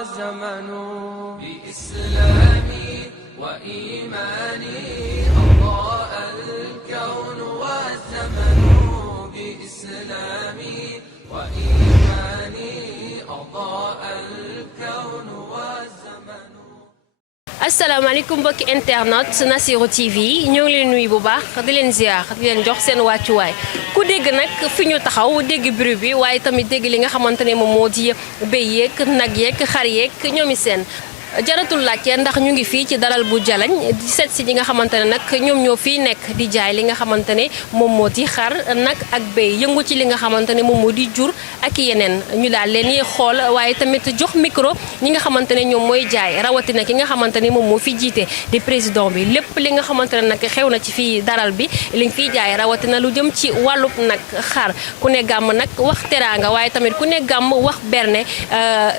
والزمن بإسلامي وإيماني أضاء الكون والزمن بإسلامي وإيماني أضاء الكون والزمن. asalaamaaleykum mbokki internet Nassirou TV ñoo ngi leen nuyu bu baax di leen ziar di leen jox seen wàccuwaay ku dégg nag fi ñu taxaw dégg bruit bi waaye tamit dégg li nga xamante ne moom moo di béy yeeg nag yeeg xar yeeg ñoomi seen jaratul laajte ndax ñu ngi fii ci dalal bu jalañ di seet si ñi nga xamante ne nag ñoom ñoo fii nekk di jaay li nga xamante ne moom moo di xar nag ak béy yëngu ci li nga xamante ne moom moo di jur ak yeneen ñu daal leen yi xool waaye tamit jox micro ñi nga xamante ne ñoom mooy jaay rawatina ki nga xamante ne moom moo fi jiite di président bi lépp li nga xamante ne nag xew na ci fii daral bi liñ fiy jaay rawatina lu jëm ci wàllub nag xar ku ne gàmm nag wax teraanga waaye tamit ku ne gàmm wax berne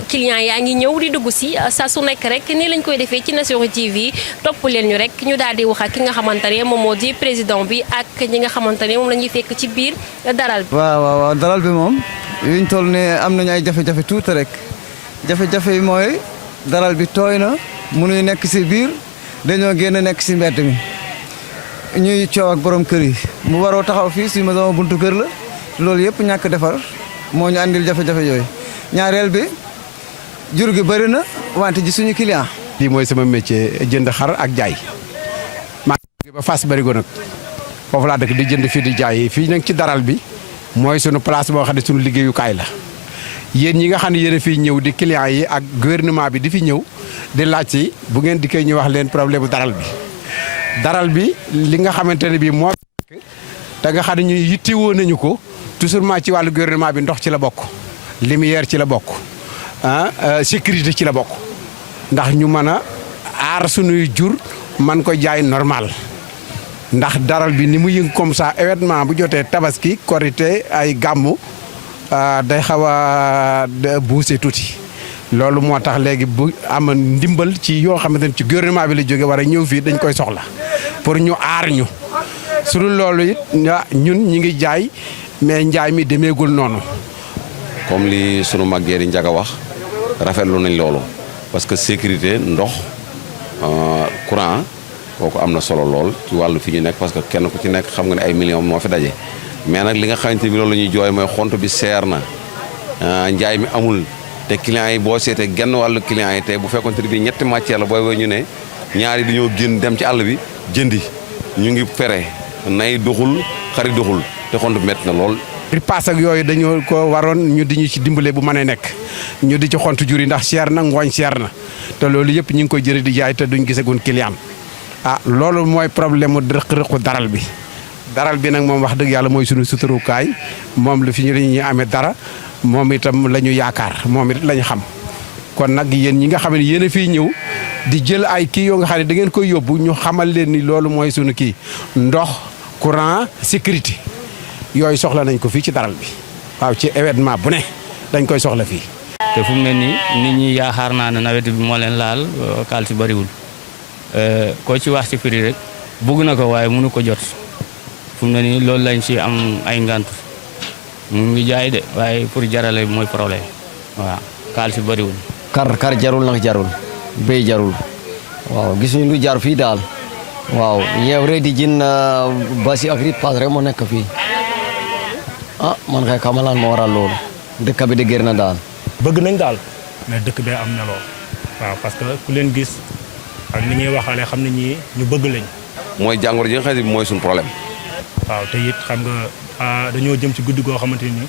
client yaa ngi ñëw di dugg si saa su nekk rek nii lañ koy defee ci Nassirou TV topp leen ñu rek ñu daal di wax ak ki nga xamante ne moom moo di président bi ak ñi nga xamante ne moom la ñuy fekk ci biir daral bi. waaw daral bi moom yuñ toll ne am nañu ay jafe-jafe tuuti rek jafe-jafe yi mooy daral bi tooy na mënuñu nekk si biir dañoo génn nekk si mbedd mi ñuy coow ak borom kër yi mu waroo taxaw fii si ma sama buntu kër la loolu yëpp ñàkk defar moo ñu andil jafe-jafe yooyu ñaareel bi. jur gi bëri na wante ji suñu client. lii mooy sama métier jënd xar ak jaay maa ngi ba Fass Barigo nag foofu laa dëkk di jënd fii di jaay fii nag ci daral bi mooy suñu place boo xam ne suñu liggéeyukaay la yéen ñi nga xam ne yéen a fiy ñëw di client yi ak gouvernement bi di fi ñëw di laaj si bu ngeen di koy ñu wax leen problème bu daral bi li nga xamante ne bii moo te nga xam ne ñuy yittewoo nañu ko toujours ci wàllu gouvernement bi ndox ci la bokk lumière ci la bokk. Sécurité ci la bokk ndax ñu mën a aar sunuy jur man ko jaay normal ndax daral bi ni mu yëng comme ça événement bu jotee tabaski korité ay gàmmu day xaw a buuse tuuti loolu moo tax léegi bu am ndimbal ci yoo xamante ne ci gouvernement bi la jóge war a ñëw fii dañ koy soxla pour ñu aar ñu su dul loolu it ñun ñi ngi jaay mais njaay mi demeegul noonu. comme li sunu màggee di njaga wax rafetlu nañ loolu parce que sécurité ndox courant kooku am na solo lool ci wàllu fi ñu nekk parce que kenn ku ci nekk xam nga ne ay millions moo fi daje mais nag li nga xamante ni loolu la ñuy jooy mooy xont bi seer na njaay mi amul te clients yi boo seetee genn wàllu clients yi tey bu fekkoonte ni bii ñetti matière la booy booy ñu ne ñaari dañoo génn dem ci àll bi jëndi ñu ngi fere nay doxul xari doxul te xont bi métti na lool. ripaas ak yooyu dañoo ko waroon ñu di ñu ci dimbale bu mënee nekk ñu di ci xont jur yi ndax cher na ngooñ cher na te loolu yëpp ñu ngi koy jëri di jaay te duñ gisagun client loolu mooy problème mu rëq-rëqu daral bi nag moom wax dëgg yàlla mooy suñu suturukaay moom la fi ñu dañuy amee dara moom itam la ñu yaakaar moom it la ñu xam kon nag yéen ñi nga xam ne yéen a fiy ñëw di jël ay kii yoo nga xam ne da ngeen koy yóbbu ñu xamal leen ni loolu mooy suñu kii ndox courant sécurité yooyu soxla nañ ko fii ci daral bi waaw ci événement bu ne dañ koy soxla fii. te fu mu ne nii nit ñi yaakaar naa ne nawet bi moo leen laal xaalis bariwul koo ci wax ci prix rek bëgg na ko waaye mënu ko jot fu mu ne nii loolu lañ ci am ay ngant mu ngi jaay de waaye pour jarale mooy problème waaw xaalis bariwul. kar jarul nag jarul béy jarul waaw gisuñu lu jar fii daal waaw yeew rek di jën basi ak ripaas rek moo nekk fii. man kay kamalaan moo waral loolu dëkk bi de gër na daal. bëgg nañ daal mais dëkk bee am meloo waaw parce que ku leen gis ak ni ñuy waxalee xam ne ñii ñu bëgg lañ. mooy jàngoro ji nga xam ne mooy suñu problème. waaw te it xam nga dañoo jëm ci guddi goo xamante ni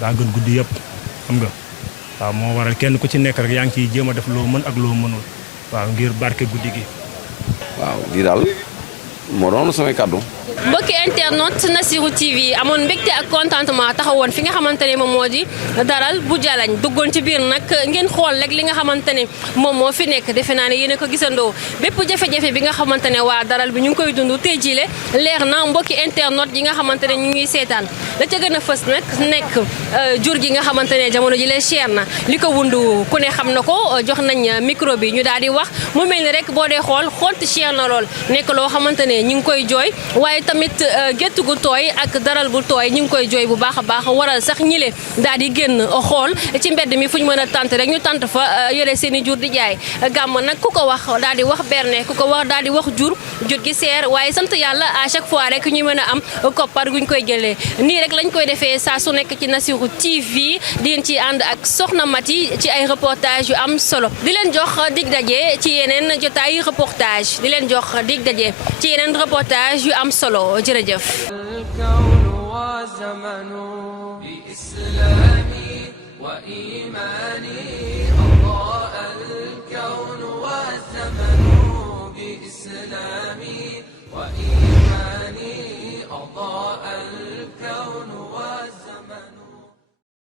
daa gën guddi yëpp xam nga waaw moo waral kenn ku ci nekk rek yaa ngi ciy jéem a def loo mën ak loo mënul waaw ngir barke guddi gi. waaw lii daal moo doon samay kàddu. mbokki internet Nassirou TV amoon mbégte ak contentement taxawoon fi nga xamante ne moom moo di daral bu jalañ duggoon ci biir nag ngeen xool rek li nga xamante ne moom moo fi nekk defe naa ne yéen a ko gisandoo bépp jafe-jafe bi nga xamante ne waa daral bi ñu ngi koy dund tey jii leer na mbokki internet yi nga xamante ne ñu ngi seetaan la ca gën a fës nag nekk jur gi nga xamante ne jamono ji lee cher na li ko wundu ku ne xam na ko jox nañ micro bi ñu daal di wax mu mel ni rek boo dee xool xont cher na lool nekk loo xamante ne ñu ngi koy jooy waaye waaye tamit gétt gu tooy ak daral bu tooy ñu ngi koy jooy bu baax a baax waral sax ñile daal di génn xool ci mbedd mi fu ñu mën a tant rek ñu tant fa yore seen i jur di jaay gàmm nag ku ko wax daal di wax berne ku ko wax daal di wax jur gi seer waaye sant yàlla à chaque fois rek ñu mën a am koppar guñ koy jëlee nii rek lañ koy defee saa su nekk ci Nassirou TV di ngeen ci ànd ak Soxna Mati ci ay reportage yu am solo di leen jox dig daje ci yeneen jotaay reportage di leen jox dig daje ci yeneen reportage yu am solo jërëjëf. الكون وزمن بإسلامي وإيماني